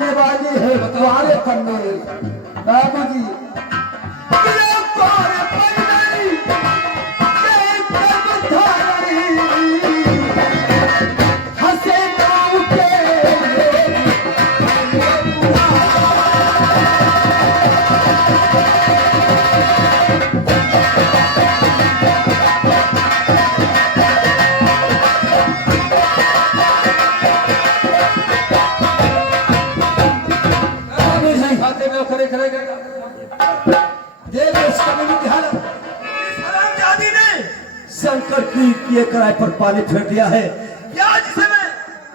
करने वाली है तुम्हारे कन्ने बाबूजी। शंकर की किए कराए पर पानी फेर दिया है। या जिसे मैं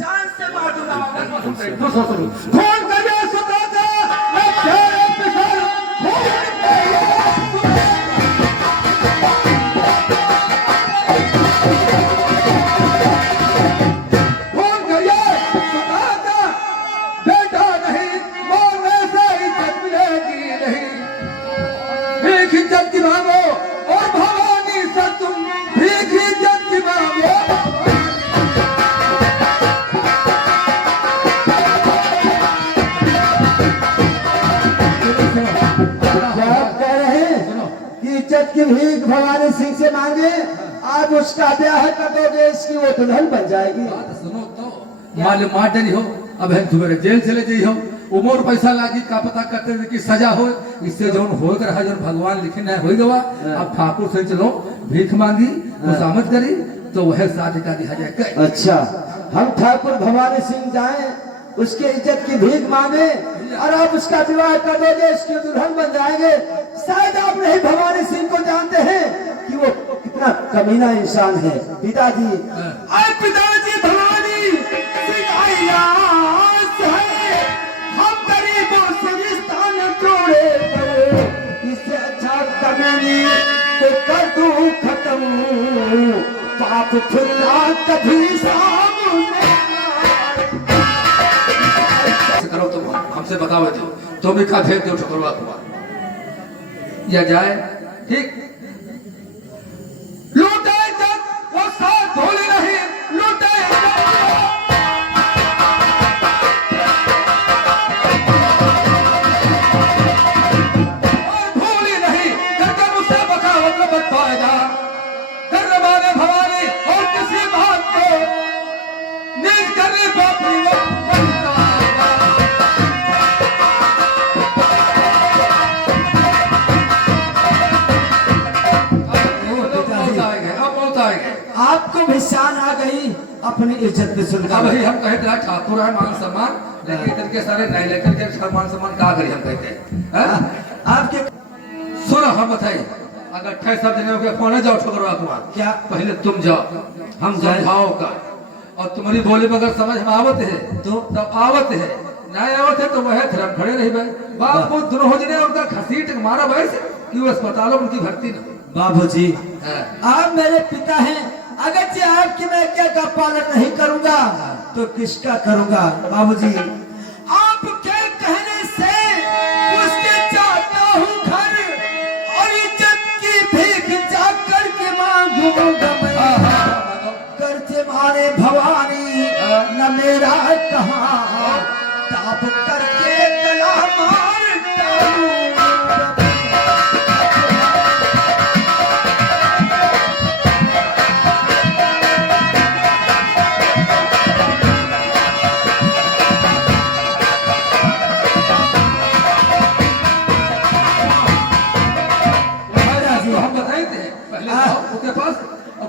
जान से मार दूंगा। कौन करिए सुनाता मैं तेरे पिछड़ कौन करिए सुनाता बेटा नहीं मरने से इज्जत मिलेगी नहीं। भीख इज्जत की मांगो और भवानी से तुम भीख इज्जत की मांगो। इज्जत की भीख भवानी सिंह से मांगे, आज उसका ब्याह कर दोगे, इसकी वो दुल्हन बन जाएगी। सुनो तो माले मार डरी हो, अब हम तुम्हारे जेल चले जाइ हो, उमर पैसा लागी का पता करते कि सजा हो, इससे जो हो रहा जो भगवान लिखे न हो गवा। अब ठाकुर से चलो भीख मांगी खुशामद करी तो वह शादी का दिया जाए। अच्छा, हम ठाकुर भवानी सिंह जाएं, उसके इज्जत की भीख मांगे और आप उसका विवाह कर दोगे, इसकी दुल्हन बन जाएंगे। शायद आप नहीं भवानी सिंह को जानते हैं कि वो कितना कमीना इंसान है। पिताजी पिताजी भवानी सिंह आयास है, हम गरीबों से रिश्ता न जोड़े। इससे अच्छा कमीनी को कर दूं खत्म, पाप खुदा कभी सामने करो। तुम हमसे बताओ जो तुम ही का भेज दो ठकुरवा कुमार या जाए ठीक। लूटे जब वो साथ धोली नहीं, लूटे और भूली नहीं करके मुझसे बगावत न बताएगा। कर माने भवानी और किसी बात को नीच करने बापरी आपको भी शान आ गई अपनी इज्जत पे सुनकर। अब ही हम कहते हैं ठाकुर है मान सम्मान, लेकिन करके सारे नहीं लेकर के मान सम्मान कहा करी हम कहते हैं। आपके सुनो हम बताइए, अगर 28 सब जने हो गया कौन जाओ ठकुरवा कुमार, क्या पहले तुम जाओ, हम समझाओ का, और तुम्हारी बोली में अगर समझ में आवत है तो तब आवत है, नहीं आवत है तो वह धर्म खड़े रही भाई। बाप को द्रोह ने उनका घसीट मारा भाई कि वो अस्पतालों में उनकी भर्ती न। बाबूजी आप मेरे पिता हैं, अगर से आपकी मैं क्या का पालन नहीं करूंगा तो किसका करूंगा। बाबूजी आपके कहने से उसके चाहता हूँ घर और इज्जत की भीख जाकर के मांगूंगा मैं। करते मारे भवानी न मेरा कहा, ताप करके गला मार डालूंगा।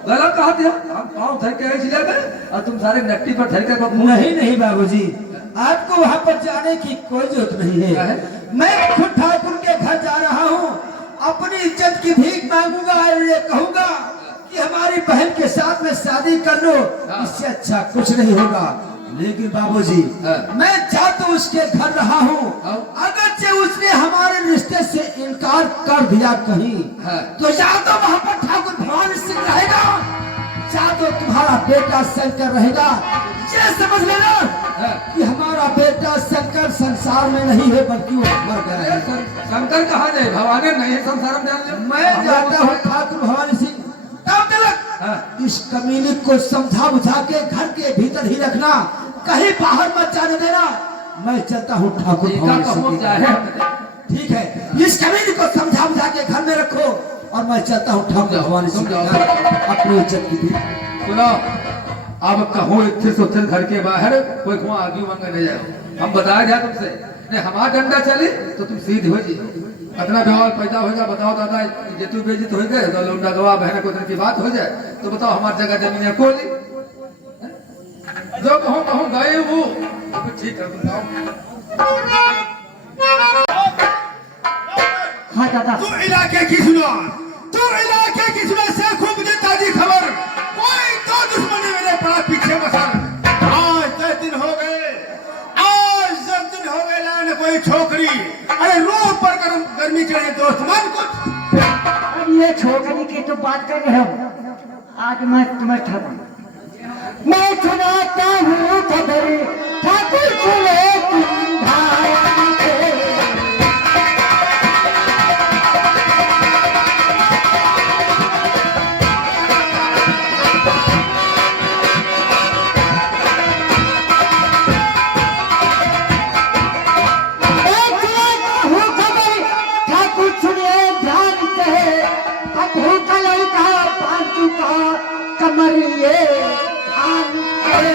गला कहा दिया, हम पाँव धर के ऐसे ले गए और तुम सारे नट्टी पर धर के। नहीं नहीं बाबूजी, आपको वहाँ पर जाने की कोई जरूरत नहीं है। मैं खुद ठाकुर के घर जा रहा हूँ, अपनी इज्जत की भीख मांगूंगा और ये कहूंगा कि हमारी बहन के साथ में शादी कर लो, इससे अच्छा कुछ नहीं होगा। लेकिन बाबूजी मैं जा तो उसके घर रहा हूँ, अगर से उसने हमारे रिश्ते से इनकार कर दिया कहीं तो या तो वहाँ पर ठाकुर भवानी सिंह रहेगा, या तो तुम्हारा बेटा शंकर रहेगा। ये समझ लेना कि हमारा बेटा शंकर संसार में नहीं है बल्कि वो मर गया है। शंकर कहा जाए, भवानी नहीं है संसार में जान ले। मैं जाता हूँ ठाकुर भवानी सिंह, तब तक इस कमीनी को समझा बुझा के घर के भीतर ही रखना, कहीं बाहर मत जाने देना। मैं चलता हूँ ठाकुर का भवानी कहो सिंह क्या के है घर। ठीक है, इस कमीनी को समझा बुझा के घर में रखो और मैं चलता हूँ ठाकुर भवानी सिंह के घर अपनी इज्जत की भी। सुनो, अब कहो इतने सोचल घर के बाहर कोई को आगे मांगे नहीं जाओ। हम बताया जा तुमसे, नहीं हमारा डंडा चले तो तुम सीध हो जी। अतना व्यवहार पैदा होगा, बताओ दादा इज्जत बेइज्जत हो गए तो लौंडा गवा बहन को की बात हो जाए तो बताओ हमारी जगह जमीन है कोली। जो कहूँ कहूँ गए वो तो ठीक है बताओ। हाँ दादा। तू इलाके की सुनो, तू इलाके की सुनो से खूब देता जी खबर। कोई तो दुश्मन मेरे पास पीछे बसल। आज 10 दिन हो गए, आज 10 दिन हो गए लाने कोई छोकरी। अरे रोड पर गर्मी चढ़े दोस्त मन कुछ। अब ये छोकरी की तो बात कर रहे हो। आज मैं तुम्हें ठग मैं सुनाता हूँ खबर ठाकुर सुने तुम भाई के। कमरिए आन के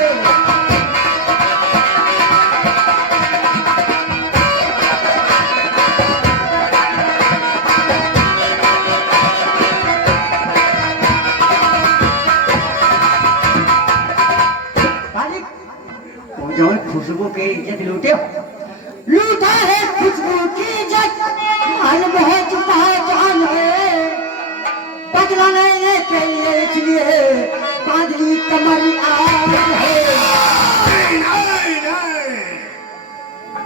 खुशबू की इज्जत लूटे लूटा है खुशबू की इज्जत महल में चुका जान है बदला लेने के लिए इसलिए बांधली कमर आज है। नहीं, नहीं।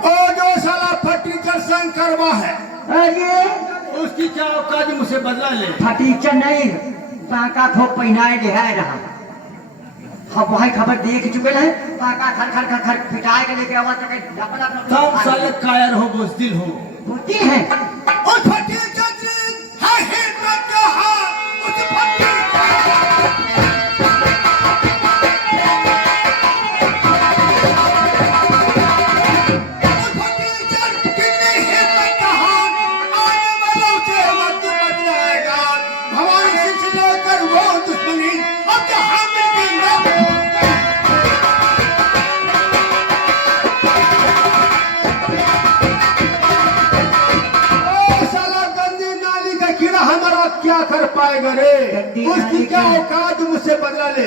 ओ जो साला फटीचर संग करवा है अरे उसकी क्या औकात मुझसे बदला ले। फटीचर नहीं बाका थो पहनाए दिहाए रहा। हम वही खबर देख चुके हैं बाका खर खर खर खर पिटाए के लेके आवाज तक तब साले कायर हो बुजदिल हो। होती है और फटीचर जी है हिम्मत का हाथ उस फटीचर। क्या कर पाएगा रे? उसकी क्या औकात मुझसे बदला ले।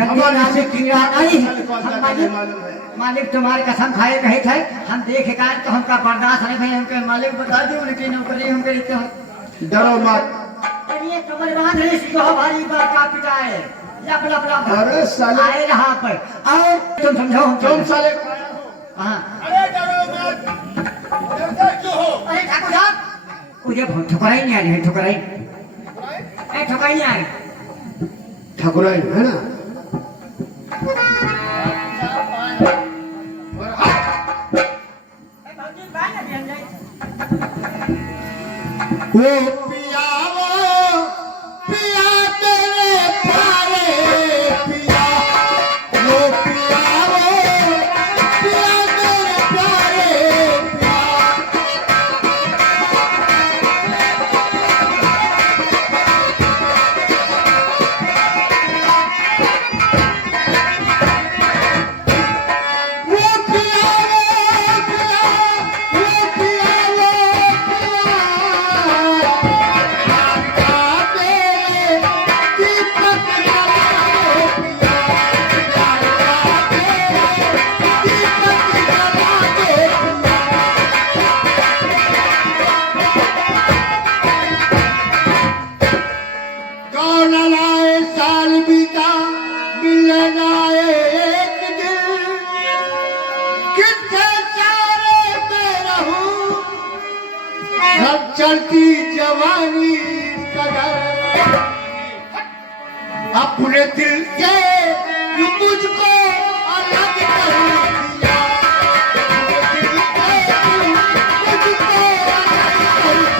हमारे कीड़ा नहीं मालूम है मालिक तुम्हारी कसम खाए कहे थे हम देखे का तो हमका बर्दाश्त नहीं भाई हमके मालिक बता दो लेकिन नौकरी हम करते हो। डरो मत। अरे कमर बांध रही इसको भारी बात का पिटाए लप लप लप। अरे साले आए रहा पर आओ तुम समझो तुम साले हाँ। अरे डरो मत। डरते क्यों हो? अरे ठाकुर साहब मुझे ठुकराई नहीं आ रही है ठुकराई ठुकराई नहीं आ रही ठाकुराई है ना। वो पिया तेरे प्यारे पिया वो पिया तेरे प्यारे पिया। चलती जवानी कदर अपने दिल से मुझको अलग कर दिया। अपने दिल से मुझको अलग कर दिया।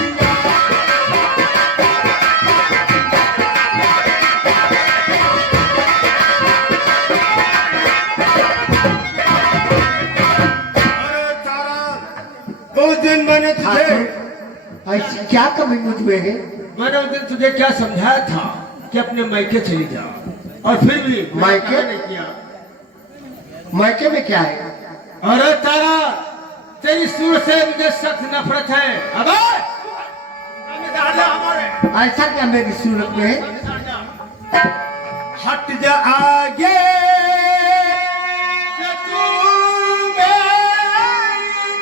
उस दिन मैंने तुझे ऐसी क्या कमी मुझ में है? मैंने उस दिन तुझे क्या समझाया था कि अपने मायके चली जा, और फिर भी मायके? नहीं किया। मायके में क्या है? अरे तारा, तेरी सूरत से मुझे सख्त नफरत है। अबे हमारे ऐसा क्या मेरी सूरत में है? हट जा आगे से तू मेरी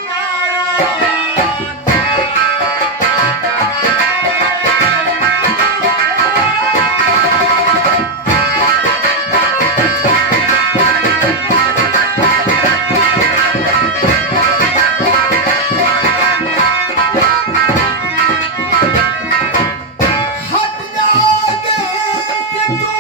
तारा। हट जा आगे से तू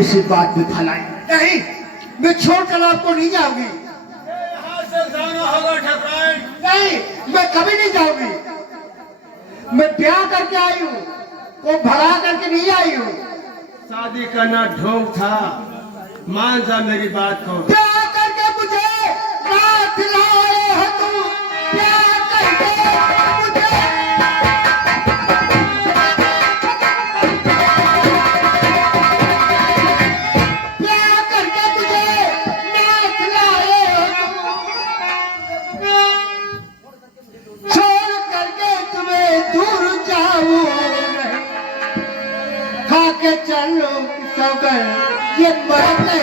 इसी बात में फैलाई नहीं, मैं छोड़कर आपको नहीं जाऊंगी। यहाँ से जाना होगा ठकराइन। नहीं, मैं कभी नहीं जाऊंगी। मैं ब्याह करके आई हूँ, को भगा करके नहीं आई हूँ। शादी करना ढोंग था, मान जा मेरी बात को। ब्याह करके मुझे रात लाए हो तुम, ब्याह करके मुझे चलो सगर ये मरने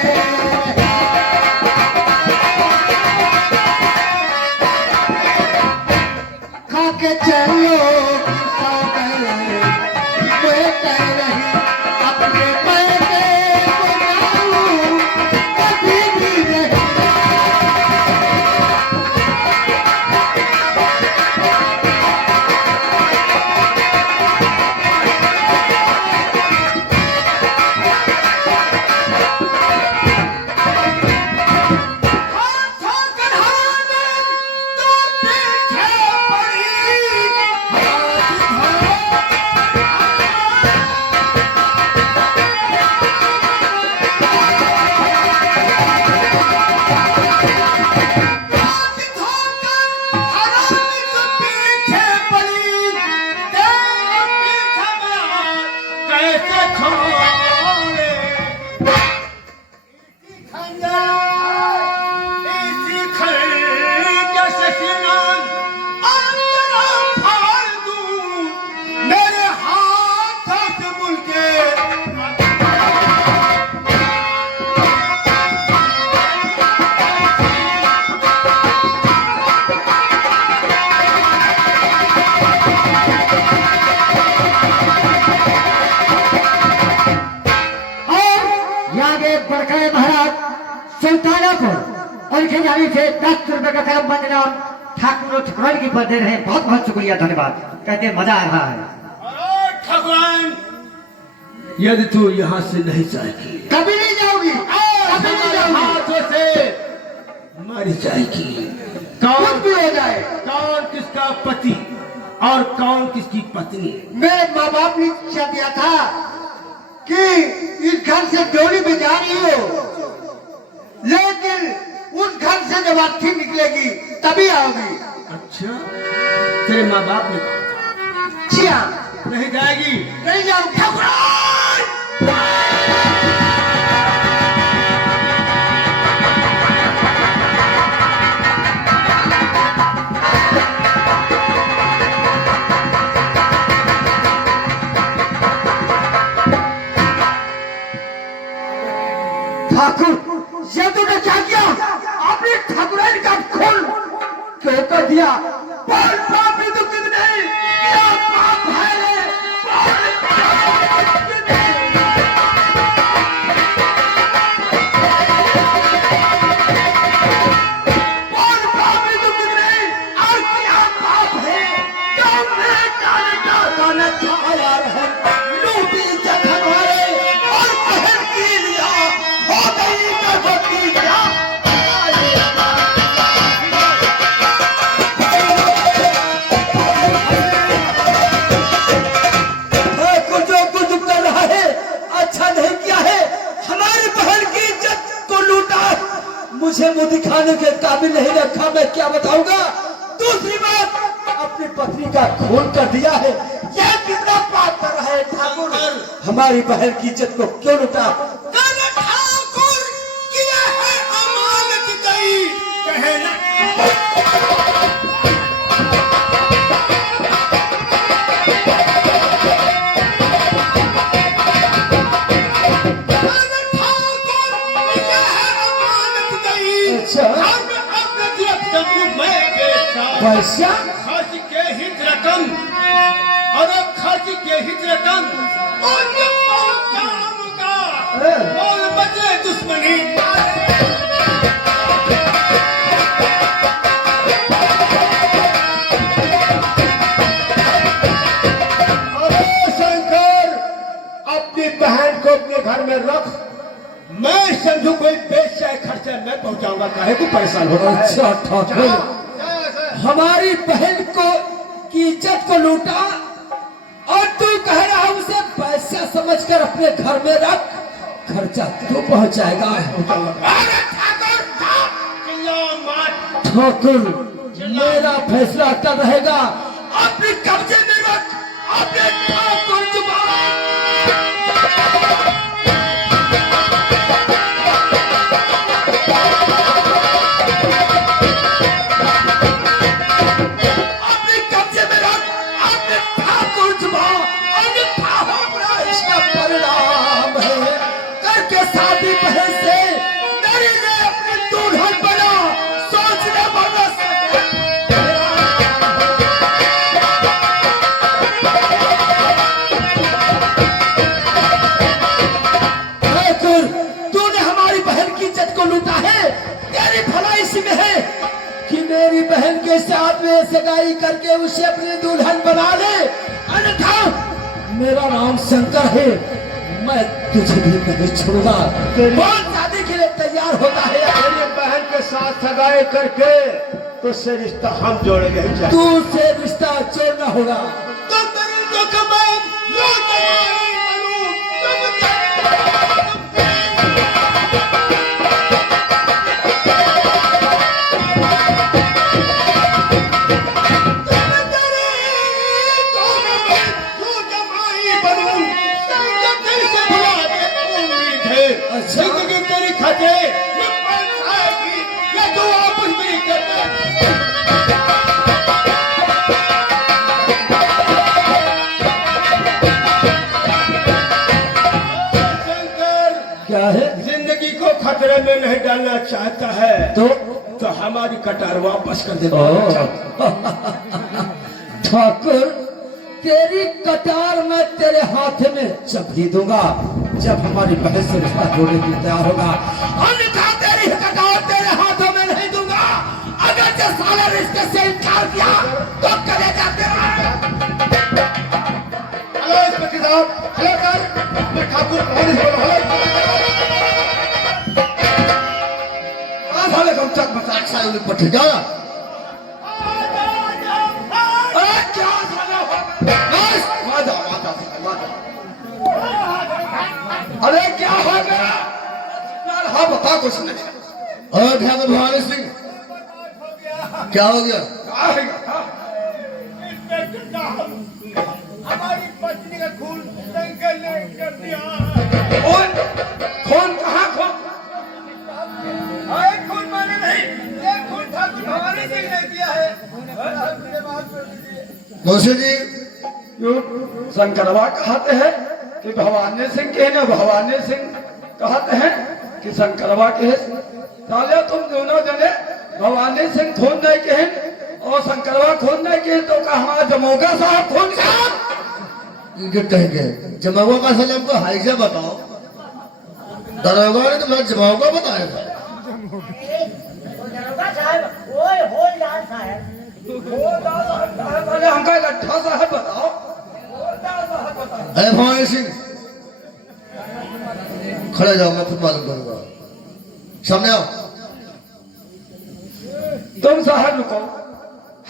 खा के चलो सगर मैं कह रही अपने पैसे बनाऊं कभी भी नहीं। उनके जाने से 10 रुपए का कलम बंदना ठाकुर ठकुराइन की पर दे रहे हैं। बहुत बहुत शुक्रिया, धन्यवाद। कहते हैं मजा आ रहा है। ठकुराइन, यदि तू यहाँ से नहीं जाएगी, कभी नहीं जाऊंगी, कभी नहीं जाऊंगी। हाथों से मर जाएगी। कौन भी हो जाए, कौन किसका पति और कौन किसकी पत्नी। मेरे माँ बाप ने शिक्षा दिया था कि इस घर से डोली में जा रही हो, लेकिन उस घर से जब अर्थी निकलेगी तभी आओगी। अच्छा, तेरे माँ बाप ने कहा था नहीं जाएगी। नहीं जाओ ठाकुर, ये तूने क्या किया? आपने ठाकुराइन का खून क्यों कर दिया? बोल पापी तू कितने क्या पाप है रे? बोल पापी तू कितने और क्या पाप है? तुमने जाने खाया है, लूटी इज्जत हमारे और बहन की लिया हो गई गर्भवती क्या? ठाकुर जो कुछ कर रहा है अच्छा नहीं किया है। हमारी बहन की इज्जत को लूटा, मुझे मुंह दिखाने के काबिल नहीं रखा। मैं क्या बताऊंगा? दूसरी बात, अपनी पत्नी का खून कर दिया है। यह कितना पाप कर रहा है ठाकुर? हमारी बहन की इज्जत को क्यों लूटा? ठाकुर किया है अमानत गई कहे ना। अच्छा। पैसा खर्च के हित रकम और अब खर्च के हित रकम और जब काम का बोल बचे दुश्मनी। अरे शंकर, अपनी बहन को अपने घर में रख। मैं समझू कोई बेचा खर्चा मैं पहुंचाऊंगा, काहे को परेशान हो रहा है? अच्छा ठाकुर, हमारी बहन को की इज्जत को लूटा और तू कह रहा उसे पैसा समझकर अपने घर में रख। खर्चा तू पहुंचाएगा। अरे ठाकुर, ठाकुर, मेरा फैसला तब रहेगा। अपने कब्जे में रख अपने ठाकुर जुबान। अपने कब्जे में रख अपने ठाकुर जुबान। अन्यथा हमारा इसका परिणाम है करके शादी बहन से मेरे लिए अपनी दुल्हन बना। सोचने वाला ठाकुर, तूने हमारी बहन की इज्जत को लूटा है। तेरी भलाई इसी में है कि मेरी बहन के साथ में सगाई करके उसे अपनी दुल्हन बना ले। अन्यथा मेरा नाम शंकर है, मैं तुझे भी नहीं छोड़ूंगा। कौन शादी के लिए तैयार होता है? मेरी बहन के साथ सगाई करके तुझसे रिश्ता हम जोड़ेंगे। तू से रिश्ता जोड़ना होगा। तुम करो तो कमाई, लो कमाई करूं, अच्छा। जिंदगी तेरी खटे ये पैसा की ये जो आपस में नहीं करते। शंकर क्या है? जिंदगी को खतरे में नहीं डालना चाहता है तो हमारी कटार वापस कर दे। ठाकुर, तेरी कटार मैं तेरे हाथ में जब ही दूंगा जब हमारी बहन से रिश्ता जोड़ने की तैयार होगा। अन्यथा तेरी कटार तेरे हाथों में नहीं दूंगा। अगर जो साला रिश्ते से इनकार किया तो करे जाते हेलो इंस्पेक्टर साहब, हेलो सर, मैं ठाकुर पुलिस बोल रहा हूँ। साले कम तक बता साले पटेगा। क्या अरे क्या हो गया? हाँ बता कुछ नहीं। और ठाकुर भवानी सिंह, क्या हो गया? इंस्पेक्टर साहब, हमारी खून खून कहाँ खून अरे खून मैंने नहीं, ये खून ठाकुर भवानी जी ने किया है। मुंशी जी यो शंकरवा कहते हैं कि भवानी सिंह के न भवानी सिंह कहते हैं कि शंकरवा के साले तुम दोनों जने भवानी सिंह खून नहीं के और शंकरवा खून नहीं के तो का हमारा जमोगा साहब खून साहब इनके कहेंगे जमाओगा का साले हमको हाइजा बताओ। दरोगा ने तो मेरा जमाओगा बताया था। दरोगा साहब ओए होलदार साहब पहले हमका लट्ठा साहब बताओ। अरे भवानी सिंह खड़े जाओ, मैं खुद मालूम करूंगा। सामने आओ। तुम साहब रुको,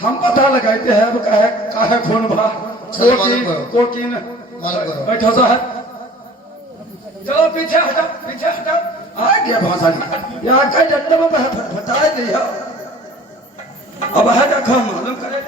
हम पता लगाते हैं अब काहे खून भा चलो मालूम करो। कोकिन मालूम करो। बैठो साहब, चलो पीछे हटो पीछे हटो। आ गया भाषा जी यहाँ कई डंडे में फटफटाए दिया। अब है देखो मालूम करे